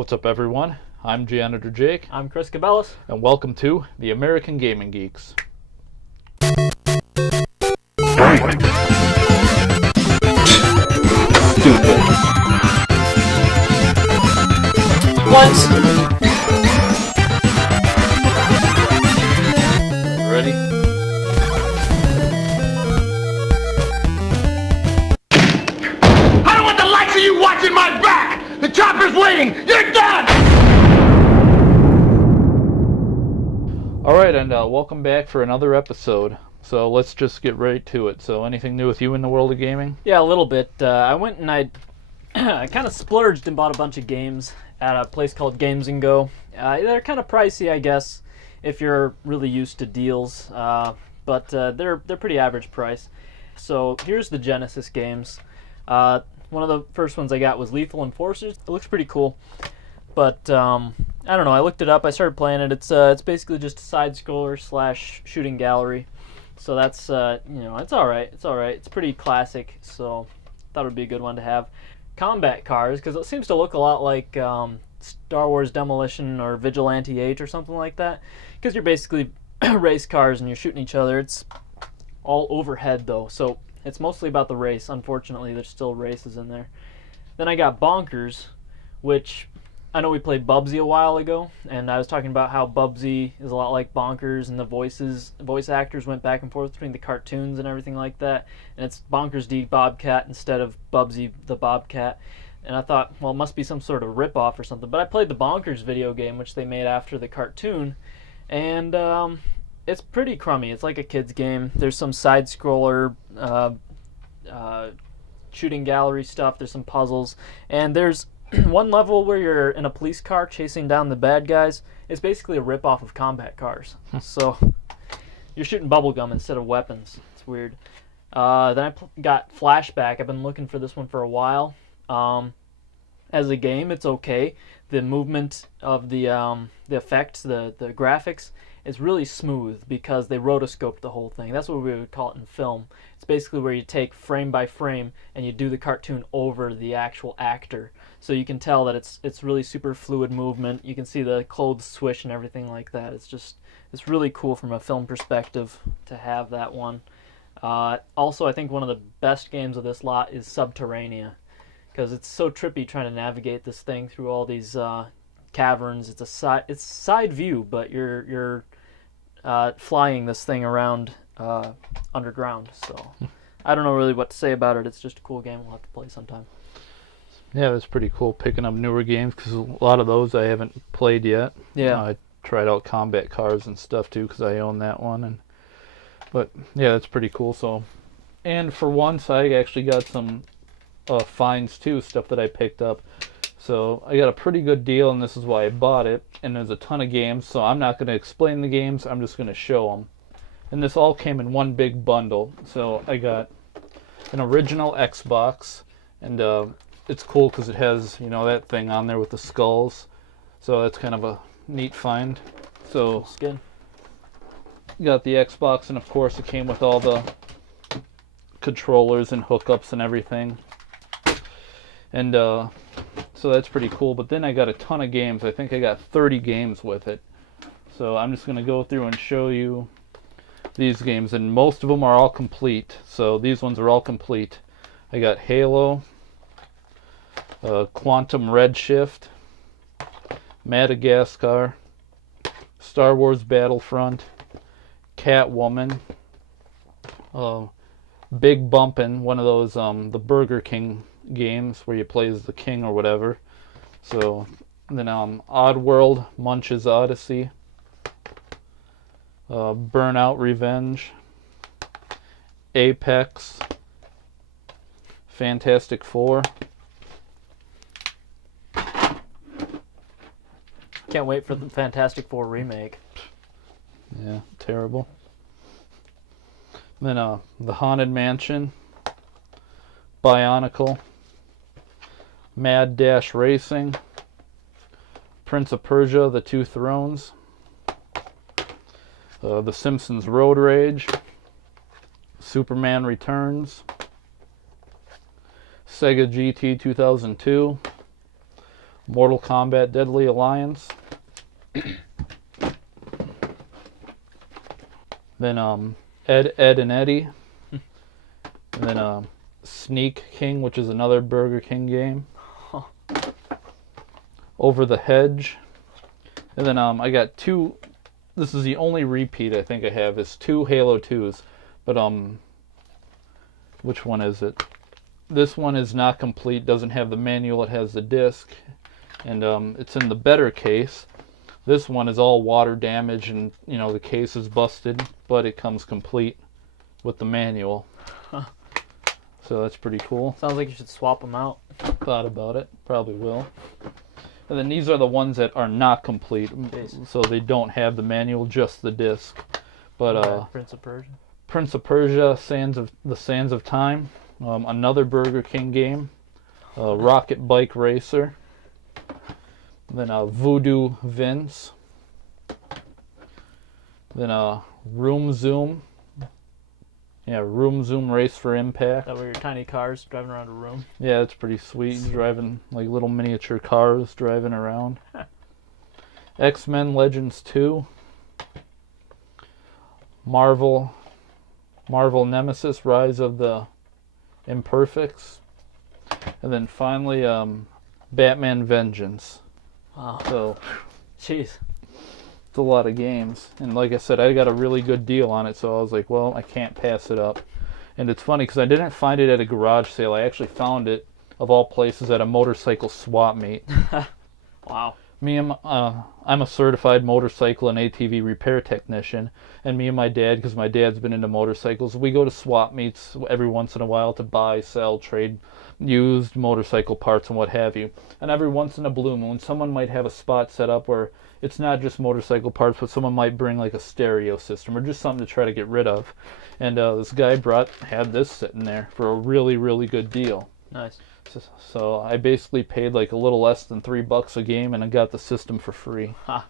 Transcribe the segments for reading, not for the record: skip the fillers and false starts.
What's up, everyone? I'm Janitor Jake. I'm Chris Cabellis. And welcome to the American Gaming Geeks. Stupid. What? Ready? I don't want the likes of you watching my back! The chopper's waiting! You're done! Alright, and welcome back for another episode. So let's just get right to it. So anything new with you in the world of gaming? Yeah, a little bit. I went and I kind of splurged and bought a bunch of games at a place called Games & Go. They're kind of pricey, I guess, if you're really used to deals. But they're pretty average price. So here's the Genesis games. One of the first ones I got was Lethal Enforcers. It looks pretty cool, but I don't know. I looked it up. I started playing it. It's basically just a side scroller / shooting gallery. So that's it's all right. It's all right. It's pretty classic. So thought it would be a good one to have. Combat cars, because it seems to look a lot like Star Wars Demolition or Vigilante 8 or something like that. Because you're basically race cars and you're shooting each other. It's all overhead though, so it's mostly about the race. Unfortunately, there's still races in there. Then I got Bonkers, which I know we played Bubsy a while ago, and I was talking about how Bubsy is a lot like Bonkers, and the voice actors went back and forth between the cartoons and everything like that. And it's Bonkers D. Bobcat instead of Bubsy the Bobcat. And I thought, well, it must be some sort of rip-off or something. But I played the Bonkers video game, which they made after the cartoon, and it's pretty crummy. It's like a kid's game. There's some side-scroller shooting gallery stuff. There's some puzzles. And there's one level where you're in a police car chasing down the bad guys. It's basically a rip-off of Combat Cars. So you're shooting bubblegum instead of weapons. It's weird. Then I got Flashback. I've been looking for this one for a while. As a game, it's okay. The movement of the effects, the graphics, is really smooth because they rotoscoped the whole thing. That's what we would call it in film. It's basically where you take frame by frame and you do the cartoon over the actual actor. So you can tell that it's really super fluid movement. You can see the clothes swish and everything like that. It's really cool from a film perspective to have that one. Also, I think one of the best games of this lot is Subterranea, because it's so trippy trying to navigate this thing through all these caverns. It's side view, but you're flying this thing around underground. So I don't know really what to say about it. It's just a cool game. We'll have to play sometime. Yeah, it's pretty cool picking up newer games, because a lot of those I haven't played yet. Yeah. I tried out Combat Cars and stuff too, because I own that one. But yeah, that's pretty cool. So, and for once, I actually got some finds too, stuff that I picked up. So I got a pretty good deal, and this is why I bought it. And there's a ton of games, so I'm not going to explain the games. I'm just going to show them. And this all came in one big bundle. So I got an original Xbox, and it's cool because it has, that thing on there with the skulls. So that's kind of a neat find. So Skin. Got the Xbox, and of course it came with all the controllers and hookups and everything. And so that's pretty cool. But then I got a ton of games. I think I got 30 games with it. So I'm just going to go through and show you these games. And most of them are all complete. So these ones are all complete. I got Halo, Quantum Redshift, Madagascar, Star Wars Battlefront, Catwoman, Big Bumpin', one of those the Burger King games where you play as the king or whatever. So then Oddworld, Munch's Odyssey, Burnout Revenge, Apex, Fantastic Four. Can't wait for the Fantastic Four remake. Yeah, terrible. Then The Haunted Mansion, Bionicle, Mad Dash Racing, Prince of Persia, The Two Thrones, The Simpsons Road Rage, Superman Returns, Sega GT 2002, Mortal Kombat Deadly Alliance. Then Ed, and Eddie. And then Sneak King, which is another Burger King game. Over the Hedge. And then I got 2. This is the only repeat I think I have, is 2 Halo 2s. But which one is it? This one is not complete, doesn't have the manual, it has the disc. And it's in the better case. This one is all water damage and, you know, the case is busted, but it comes complete with the manual. Huh. So that's pretty cool. Sounds like you should swap them out. Thought about it. Probably will. And then these are the ones that are not complete. Jeez. So they don't have the manual, just the disc. But Prince of Persia. Prince of Persia, Sands of Time. Another Burger King game. Rocket Bike Racer. Then Voodoo Vince. Then Room Zoom. Yeah, Room Zoom Race for Impact. That were your tiny cars driving around a room. Yeah, it's pretty sweet. Driving like little miniature cars driving around. X-Men Legends 2. Marvel Nemesis Rise of the Imperfects. And then finally Batman Vengeance. Wow. So Jeez. it's a lot of games. And like I said, I got a really good deal on it, so I was like, well, I can't pass it up. And it's funny because I didn't find it at a garage sale. I actually found it, of all places, at a motorcycle swap meet. Wow. I'm a certified motorcycle and ATV repair technician, and me and my dad, because my dad's been into motorcycles, we go to swap meets every once in a while to buy, sell, trade used motorcycle parts and what have you. And every once in a blue moon, someone might have a spot set up where it's not just motorcycle parts, but someone might bring like a stereo system or just something to try to get rid of. And this guy had this sitting there for a really, really good deal. Nice. So I basically paid like a little less than $3 a game, and I got the system for free. Ha.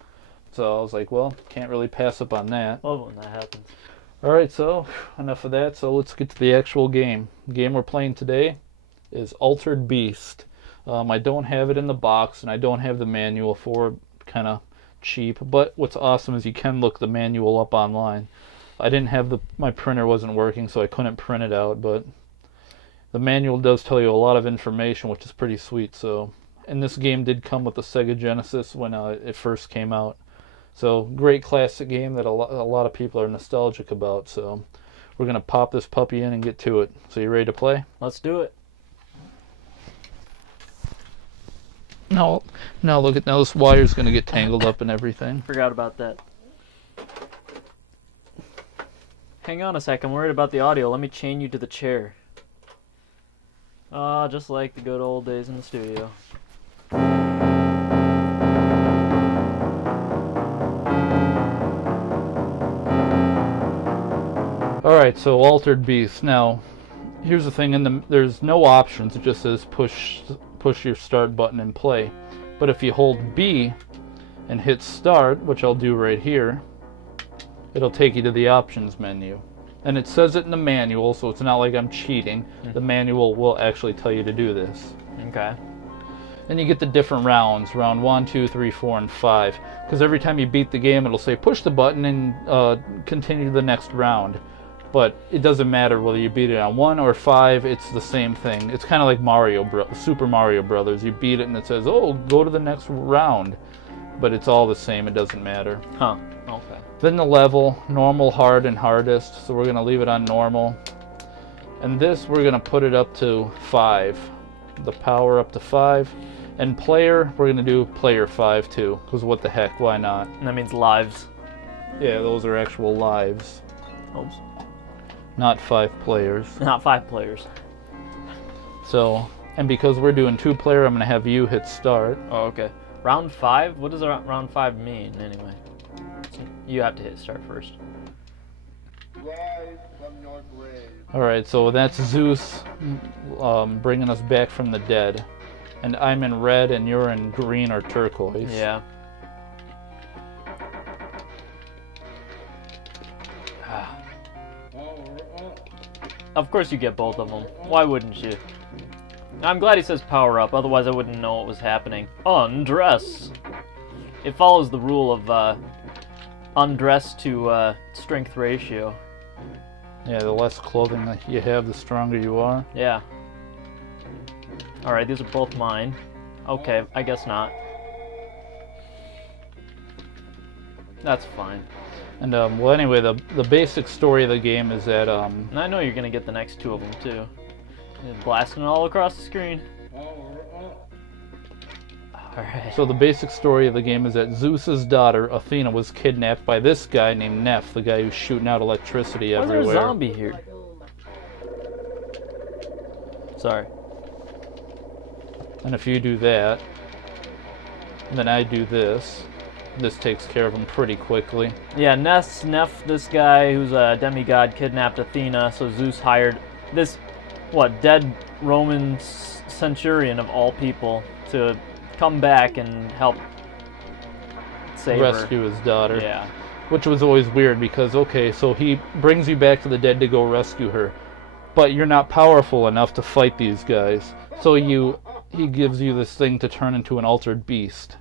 So I was like, well, can't really pass up on that. Love when that happens. All right, so enough of that. So let's get to the actual game. The game we're playing today is Altered Beast. I don't have it in the box, and I don't have the manual for it. Kind of cheap. But what's awesome is you can look the manual up online. I didn't have my printer wasn't working, so I couldn't print it out, but the manual does tell you a lot of information, which is pretty sweet. So, and this game did come with the Sega Genesis when it first came out. So, great classic game that a lot of people are nostalgic about. So, we're going to pop this puppy in and get to it. So, you ready to play? Let's do it. No, look at now. This wire's going to get tangled up and everything. Forgot about that. Hang on a sec. I'm worried about the audio. Let me chain you to the chair. Just like the good old days in the studio. Alright, so Altered Beast. Now, here's the thing. There's no options. It just says push your start button and play. But if you hold B and hit start, which I'll do right here, it'll take you to the options menu. And it says it in the manual, so it's not like I'm cheating. The manual will actually tell you to do this. Okay. Then you get the different rounds, round 1, 2, 3, 4, and 5. Because every time you beat the game, it'll say push the button and continue to the next round. But it doesn't matter whether you beat it on 1 or 5, it's the same thing. It's kind of like Super Mario Brothers. You beat it and it says, oh, go to the next round. But it's all the same, it doesn't matter. Huh. Okay. Then the level, normal, hard, and hardest. So we're going to leave it on normal. And this, we're going to put it up to 5. The power up to 5. And player, we're going to do player 5 too. Because what the heck, why not? And that means lives. Yeah, those are actual lives. Oops. Not 5 players. Not 5 players. So, and because we're doing 2-player, I'm going to have you hit start. Oh, okay. Round 5? What does round 5 mean, anyway? You have to hit start first. Rise from your grave. Alright, so that's Zeus bringing us back from the dead. And I'm in red and you're in green or turquoise. Yeah. Of course you get both of them. Why wouldn't you? I'm glad he says power up, otherwise I wouldn't know what was happening. Undress! It follows the rule of undress to strength ratio. Yeah, the less clothing that you have, the stronger you are. Yeah. Alright, these are both mine. Okay, I guess not. That's fine. And, well, anyway, the basic story of the game is that, And I know you're gonna get the next two of them, too. You're blasting it all across the screen. Alright. So the basic story of the game is that Zeus's daughter, Athena, was kidnapped by this guy named Neff, the guy who's shooting out electricity Why is everywhere. there a zombie here? Sorry. And if you do that, and then I do this, this takes care of him pretty quickly. Yeah, Neff, this guy who's a demigod, kidnapped Athena, so Zeus hired this, dead Roman centurion of all people to come back and help save Rescue his daughter. Yeah. Which was always weird because, okay, so he brings you back to the dead to go rescue her, but you're not powerful enough to fight these guys. So he gives you this thing to turn into an altered beast.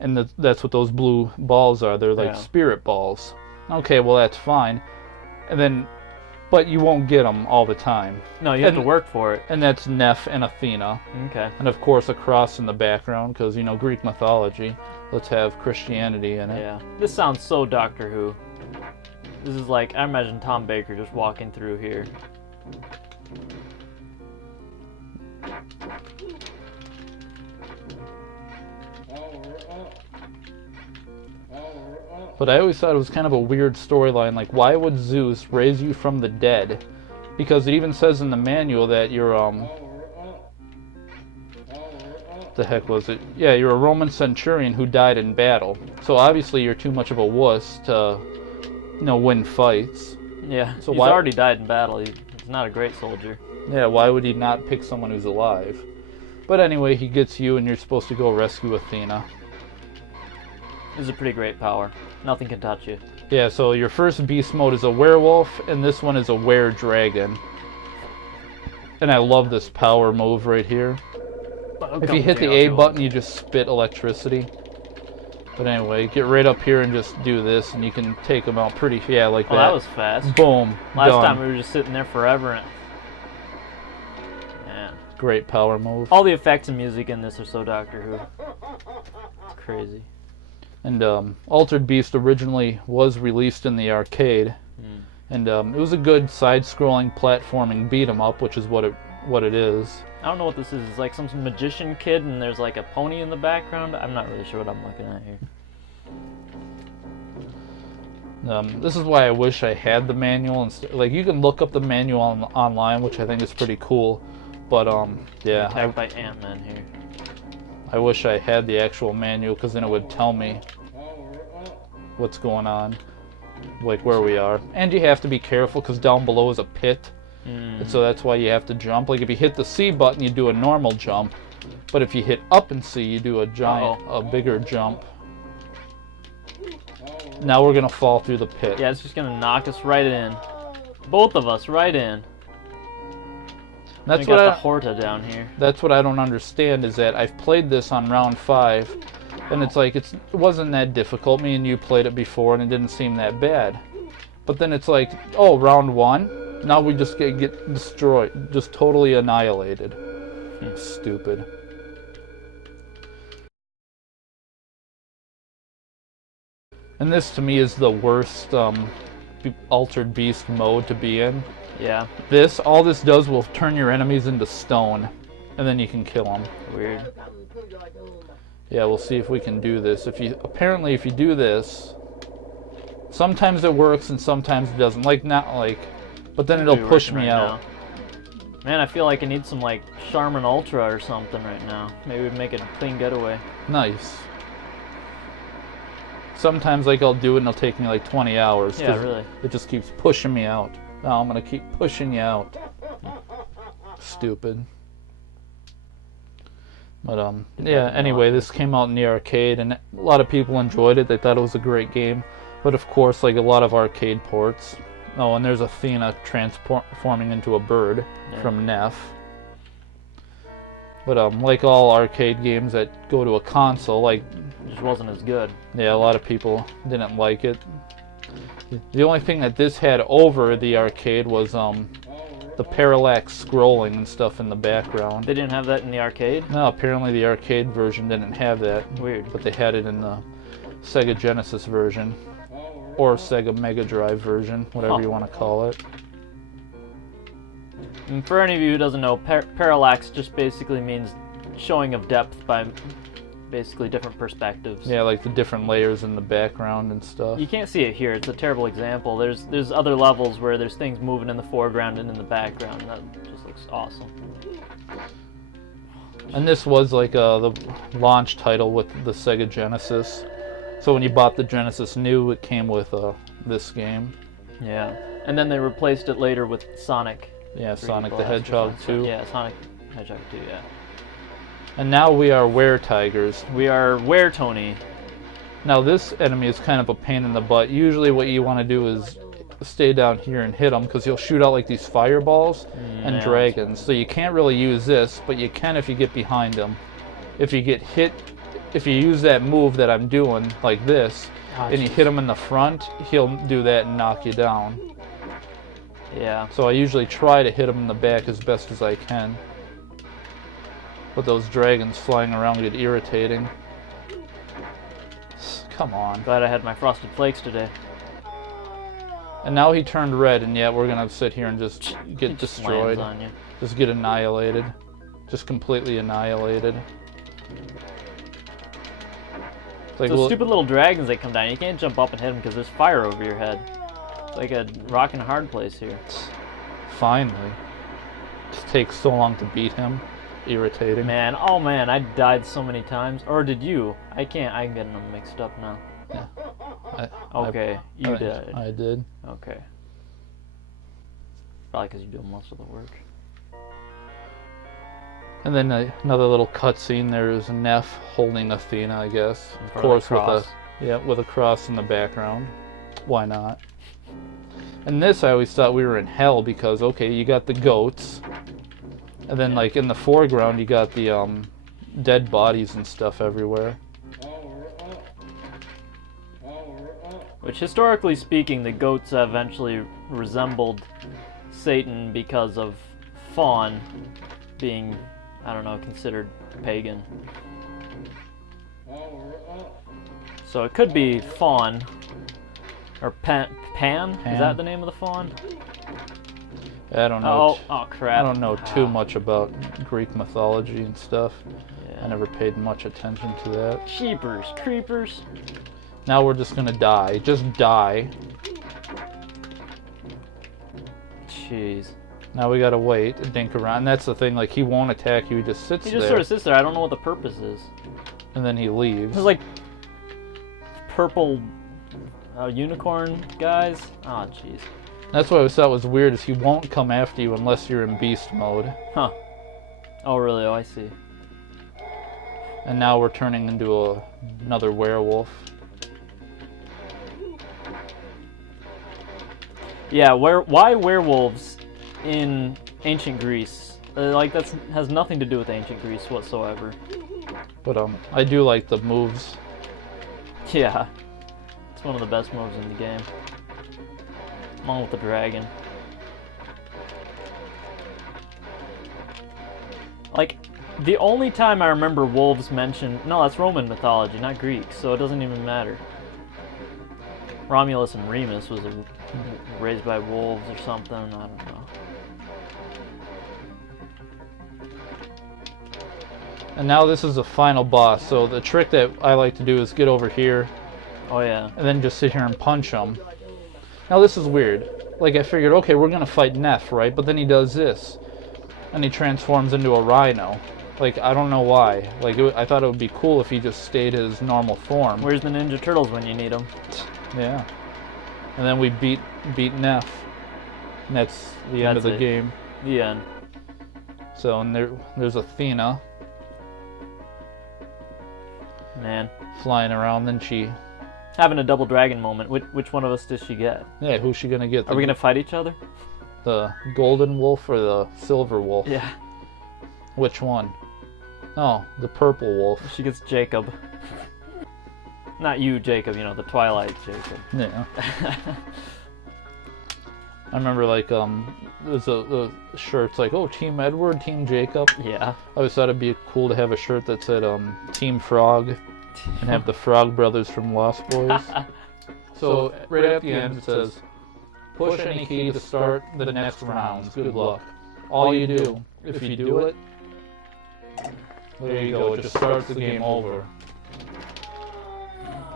And that's what those blue balls are. They're like spirit balls. Okay, well, that's fine. And then, but you won't get them all the time. No, you have to work for it. And that's Neff and Athena. Okay. And of course a cross in the background, because, Greek mythology. Let's have Christianity in it. Yeah. This sounds so Doctor Who. This is like, I imagine Tom Baker just walking through here. But I always thought it was kind of a weird storyline. Like, why would Zeus raise you from the dead? Because it even says in the manual that you're, the heck was it? Yeah, you're a Roman centurion who died in battle. So obviously you're too much of a wuss to, win fights. Yeah, so he's already died in battle. He's not a great soldier. Yeah, why would he not pick someone who's alive? But anyway, he gets you and you're supposed to go rescue Athena. This is a pretty great power. Nothing can touch you. Yeah, so your first beast mode is a werewolf, and this one is a were-dragon. And I love this power move right here. If you hit the A button, you just spit electricity. But anyway, get right up here and just do this, and you can take them out pretty, like that. Oh, that was fast. Boom, Last done. time we were just sitting there forever. And... Man. Great power move. All the effects and music in this are so Doctor Who. It's crazy. And Altered Beast originally was released in the arcade, and it was a good side-scrolling platforming beat-em-up, which is what it is. I don't know what this is. It's like some magician kid, and there's like a pony in the background. I'm not really sure what I'm looking at here. This is why I wish I had the manual. Like, you can look up the manual online, which I think is pretty cool. But yeah, attacked by Ant-Man here. I wish I had the actual manual, because then it would tell me what's going on, like where we are. And you have to be careful, because down below is a pit, and so that's why you have to jump. Like, if you hit the C button, you do a normal jump, but if you hit up and C, you do a bigger jump. Now we're gonna fall through the pit. Yeah, it's just gonna knock us right in. Both of us right in. That's what what the Horta down here. That's what I don't understand, is that I've played this on round 5, and it's like it wasn't that difficult. Me and you played it before, and it didn't seem that bad. But then it's like, oh, round 1, now we just get destroyed, just totally annihilated. Stupid. And this to me is the worst Altered Beast mode to be in. Yeah. All this does will turn your enemies into stone, and then you can kill them. Weird. Yeah, we'll see if we can do this. Apparently, if you do this, sometimes it works and sometimes it doesn't. But then it'll push me out. Man, I feel like I need some Charmin Ultra or something right now. Maybe we'd make a clean getaway. Nice. Sometimes I'll do it and it'll take me 20 hours. Yeah, really. It just keeps pushing me out. Now I'm gonna keep pushing you out. Stupid. But yeah, anyway, this came out in the arcade and a lot of people enjoyed it. They thought it was a great game. But of course, like a lot of arcade ports. Oh, and there's Athena transforming into a bird from Neff. But like all arcade games that go to a console, like, It just wasn't as good. yeah, a lot of people didn't like it. The only thing that this had over the arcade was the parallax scrolling and stuff in the background. They didn't have that in the arcade? No, apparently the arcade version didn't have that. Weird. But they had it in the Sega Genesis version, or Sega Mega Drive version, whatever you want to call it. And for any of you who doesn't know, parallax just basically means showing of depth by basically different perspectives. Yeah, like the different layers in the background and stuff. You can't see it here. It's a terrible example. There's other levels where there's things moving in the foreground and in the background. That just looks awesome. And this was like the launch title with the Sega Genesis. So when you bought the Genesis new, it came with this game. Yeah. And then they replaced it later with Sonic. Yeah, 3D Sonic the Blast or Hedgehog something. 2. Yeah, Sonic Hedgehog 2, yeah. And now we are Were-Tigers. We are Where Tony. Now this enemy is kind of a pain in the butt. Usually what you want to do is stay down here and hit him, because he'll shoot out like these fireballs and yeah. dragons. So you can't really use this, but you can if you get behind him. If you get hit, if you use that move that I'm doing, like this, and you hit him in the front, he'll do that and knock you down. Yeah. So I usually try to hit him in the back as best as I can. But those dragons flying around get irritating. Come on. Glad I had my Frosted Flakes today. And now he turned red, and yet we're gonna sit here and just get He just destroyed. lands on you. Just get annihilated. Just completely annihilated. It's like, Those well, stupid little dragons that come down, you can't jump up and hit them because there's fire over your head. It's like a rock and a hard place here. finally. Just takes so long to beat him. Irritating. Man, oh man, I died so many times. Or did you? I'm getting them mixed up now. Yeah. Okay, you did. I did. Okay. Probably because you're doing most of the work. And then another little cutscene. There is Neff holding Athena, I guess. Of front course, of the cross. with a cross in the background. Why not? And this, I always thought we were in hell because, okay, you got the goats, and then like in the foreground, you got the dead bodies and stuff everywhere. Which, historically speaking, the goats eventually resembled Satan because of Fawn being, I don't know, considered pagan. So it could be Fawn, or Pan? Is that the name of the fawn? I don't know. Oh crap. I don't know too much about Greek mythology and stuff. Yeah. I never paid much attention to that. Sheepers, creepers. Now we're just gonna die. Just die. Jeez. Now we gotta wait and dink around. And that's the thing, like, he won't attack you, he just sits He there. just sort of sits there. I don't know what the purpose is. And then he leaves. There's like purple unicorn guys. Oh, jeez. That's what I always thought was weird, is he won't come after you unless you're in beast mode. Huh. Oh, really? Oh, I see. And now we're turning into another werewolf. Yeah, why werewolves in ancient Greece? Like, that has nothing to do with ancient Greece whatsoever. But I do like the moves. Yeah. It's one of the best moves in the game. Along with the dragon. Like, the only time I remember wolves mentioned... No, that's Roman mythology, not Greek, so it doesn't even matter. Romulus and Remus was raised by wolves or something, I don't know. And now this is the final boss, so the trick that I like to do is get over here, Oh yeah. and then just sit here and punch him. Now this is weird. Like, I figured, okay, we're gonna fight Neff, right? But then he does this, and he transforms into a rhino. Like, I don't know why. Like, I thought it would be cool if he just stayed his normal form. Where's the Ninja Turtles when you need them? Yeah. And then we beat Neff. And that's the end of the That's it. game. The end. So, and there's Athena Man. flying around. Then she... Having a double dragon moment. Which one of us does she get? Yeah, who's she gonna get? Are we gonna fight each other? The golden wolf or the silver wolf? Yeah. Which one? No, the purple wolf. She gets Jacob. Not you, Jacob, the Twilight Jacob. Yeah. I remember, like, there's a shirt's like, oh, Team Edward, Team Jacob. Yeah. I always thought it'd be cool to have a shirt that said Team Frog and have the Frog Brothers from Lost Boys. So right at the end it says, push any key to start the next rounds. Good luck. All you do, if you do it, there you go, it just starts the game over.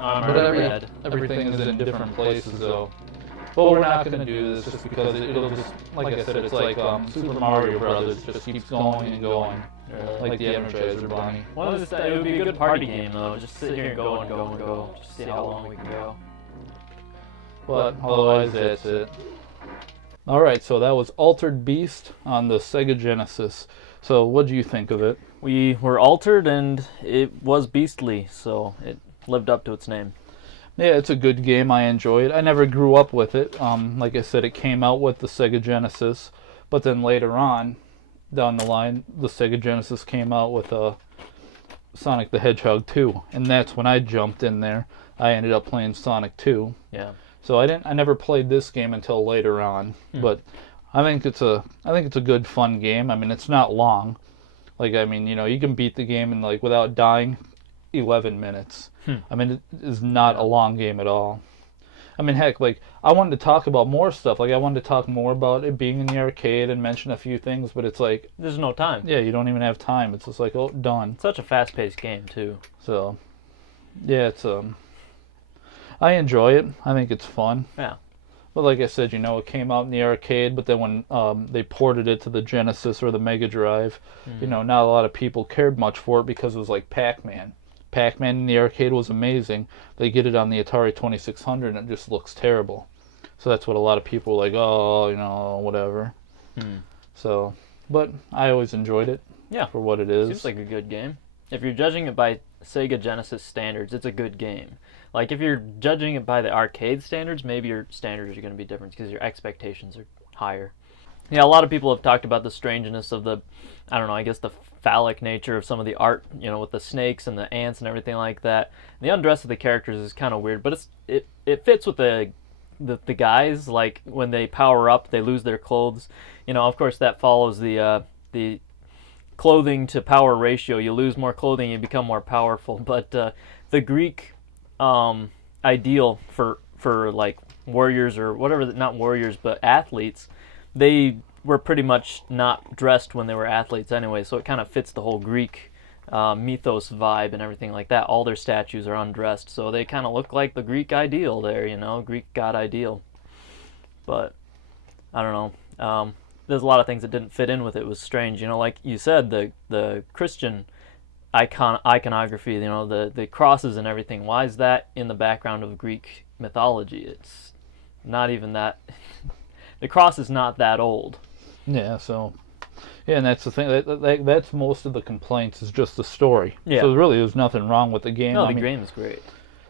But everything is in different places though. But we're not going to do this just because it'll just, like I said, it's like Super Mario Brothers, just keeps going and going. Like the Energizer Bunny. It would be a good party game though, just sit here and go and go and go, just see how long we can go. But otherwise, that's it. Alright, so that was Altered Beast on the Sega Genesis. So what do you think of it? We were altered and it was beastly, so it lived up to its name. Yeah, it's a good game. I enjoy it. I never grew up with it. Like I said, it came out with the Sega Genesis, but then later on, down the line, the Sega Genesis came out with Sonic the Hedgehog 2, and that's when I jumped in there. I ended up playing Sonic 2. Yeah. So I never played this game until later on, but I think it's a good fun game. I mean, it's not long. Like, I mean, you can beat the game in, like, without dying, 11 minutes. I mean, it is not a long game at all. I mean, heck, like, I wanted to talk about more stuff. Like, I wanted to talk more about it being in the arcade and mention a few things, but it's like... There's no time. Yeah, you don't even have time. It's just like, oh, done. It's such a fast-paced game, too. So, yeah, it's, I enjoy it. I think it's fun. Yeah. But like I said, it came out in the arcade, but then when they ported it to the Genesis or the Mega Drive, not a lot of people cared much for it because it was like Pac-Man. Pac-Man in the arcade was amazing. They get it on the Atari 2600 and it just looks terrible. So that's what a lot of people were like, oh, whatever. So, but I always enjoyed it. Yeah. For what it is. Seems like a good game. If you're judging it by Sega Genesis standards, it's a good game. Like, if you're judging it by the arcade standards, maybe your standards are going to be different because your expectations are higher. Yeah, a lot of people have talked about the strangeness of the, I guess the phallic nature of some of the art, with the snakes and the ants and everything like that. And the undress of the characters is kind of weird, but it fits with the guys. Like, when they power up, they lose their clothes. Of course, that follows the clothing to power ratio. You lose more clothing, you become more powerful. But the Greek ideal for like warriors or whatever, not warriors but athletes, they were pretty much not dressed when they were athletes anyway, so it kind of fits the whole Greek mythos vibe and everything like that. All their statues are undressed, so they kind of look like the Greek ideal there, Greek god ideal. But I don't know, there's a lot of things that didn't fit in with it. It was strange, like you said, the Christian iconography, the crosses and everything. Why is that in the background of Greek mythology? It's not even that. The cross is not that old. Yeah, so and that's the thing. That's most of the complaints is just the story. Yeah. So really, there's nothing wrong with the game. No, the game is great.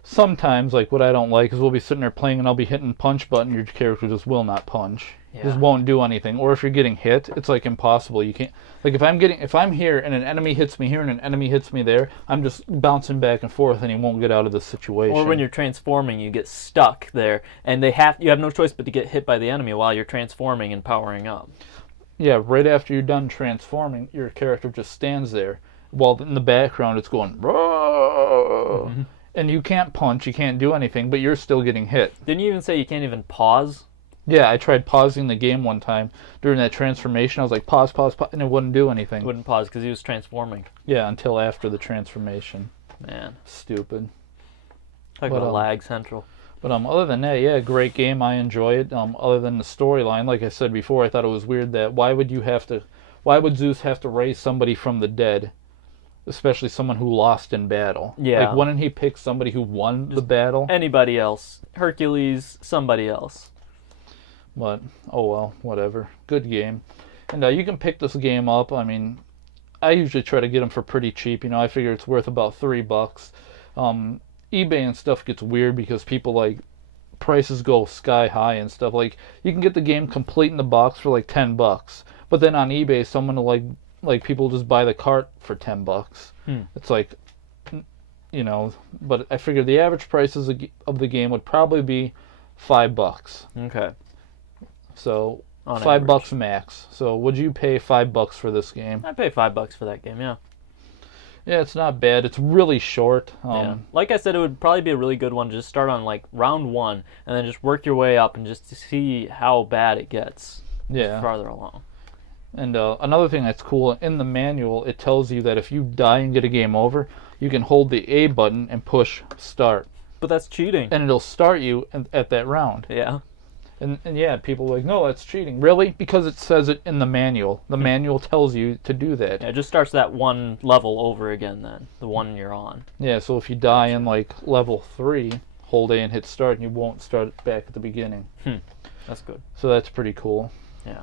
Sometimes, like, what I don't like is we'll be sitting there playing and I'll be hitting punch button, your character just will not punch. Yeah. Just won't do anything. Or if you're getting hit, it's like impossible. You can't, like, if I'm here and an enemy hits me here and an enemy hits me there, I'm just bouncing back and forth and he won't get out of the situation. Or when you're transforming, you get stuck there and you have no choice but to get hit by the enemy while you're transforming and powering up. Yeah, right after you're done transforming, your character just stands there while in the background it's going, mm-hmm. And you can't punch, you can't do anything, but you're still getting hit. Didn't you even say you can't even pause? Yeah, I tried pausing the game one time during that transformation. I was like, pause, and it wouldn't do anything. It wouldn't pause because he was transforming. Yeah, until after the transformation. Man. Stupid. Like a lag central. But other than that, yeah, great game. I enjoy it. Other than the storyline, like I said before, I thought it was weird that why would Zeus have to raise somebody from the dead? Especially someone who lost in battle. Yeah. Like, why didn't he pick somebody who won the battle? Anybody else. Hercules, somebody else. But, oh well, whatever. Good game. And you can pick this game up. I mean, I usually try to get them for pretty cheap. I figure it's worth about $3. eBay and stuff gets weird because people, like, prices go sky high and stuff. Like, you can get the game complete in the box for like $10. But then on eBay, someone will, like, like people just buy the cart for $10. It's like, you know, but I figured the average prices of the game would probably be $5. Okay. So On $5 average. max. So would you pay $5 for this game? I'd pay $5 for that game, yeah. Yeah, it's not bad. It's really short. Yeah. Like I said, it would probably be a really good one to just start on like round 1 and then just work your way up and just to see how bad it gets Yeah. farther along. And another thing that's cool, in the manual, it tells you that if you die and get a game over, you can hold the A button and push start. But that's cheating. And it'll start you at that round. Yeah. And yeah, people are like, no, that's cheating. Really? Because it says it in the manual. The manual tells you to do that. Yeah, it just starts that one level over again then, the one you're on. Yeah, so if you die in like level 3, hold A and hit start, and you won't start back at the beginning. That's good. So that's pretty cool. Yeah.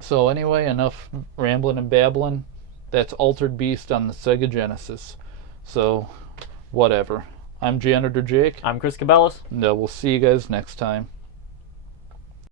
So anyway, enough rambling and babbling. That's Altered Beast on the Sega Genesis. So, whatever. I'm Janitor Jake. I'm Chris Cabellas. And we'll see you guys next time.